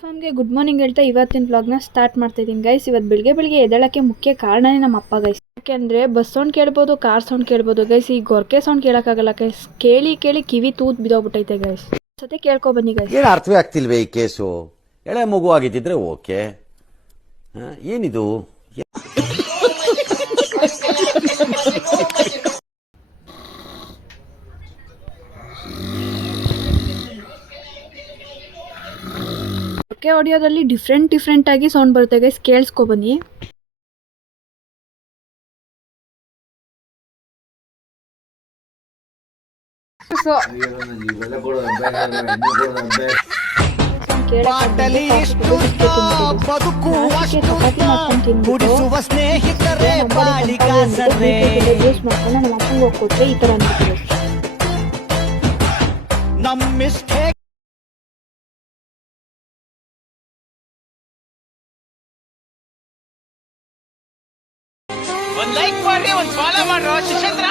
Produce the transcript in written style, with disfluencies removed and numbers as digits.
ಫಾರ್ಮ್ಗೆ good morning ಹೇಳ್ತಾ ಇವತ್ತಿನ ವ್ಲಾಗ್ನ ಸ್ಟಾರ್ಟ್ ಮಾಡ್ತಾ ಇದ್ದೀನಿ ಗೈಸ್. ಇವತ್ತು ಬೆಳಿಗ್ಗೆ ಎದ್ದೇಳಕ್ಕೆ ಮುಖ್ಯ ಕಾರಣನೇ ನಮ್ಮ ಅಪ್ಪ ಗೈಸ್. ಯಾಕೆಂದರೆ ಬಸ್ ಸೌಂಡ್ ಕೇಳ್ಬೋದು, ಕಾರ್ ಸೌಂಡ್ ಕೇಳ್ಬೋದು ಗೈಸ್. ಈ ಗೊರಕೆ ಸೌಂಡ್ ಕೇಳೋಕ್ಕಾಗಲ್ಲ ಗೈಸ್. ಕೇಳಿ ಕಿವಿ ತೂತ್ ಬಿದ್ದೋಗ್ಬಿಟ್ಟೈತೆ ಗೈಸ್. ಸತೆ ಕೇಳ್ಕೊ ಬನ್ನಿ ಗೈಸ್. ಏನು ಅರ್ಥವೇ ಆಗ್ತಿಲ್ವೇ ಈ ಕೇಸು? ಎಳೆ ಮಗು ಆಗಿದ್ದಿದ್ರೆ ಓಕೆ, ಏನಿದು? ಗೊರಕೆ ಆಡಿಯೋದಲ್ಲಿ ಡಿಫ್ರೆಂಟ್ ಆಗಿ ಸೌಂಡ್ ಬರುತ್ತೆ ಗೈಸ್, ಕೇಳಿಸ್ಕೊ ಬನ್ನಿ. ಈ ತರ ಒಂದು ಲೈಕ್ ಮಾಡಿ, ಒಂದು ಫಾಲೋ ಮಾಡ್ರೋ ಶಿಶೇಂದ್ರ.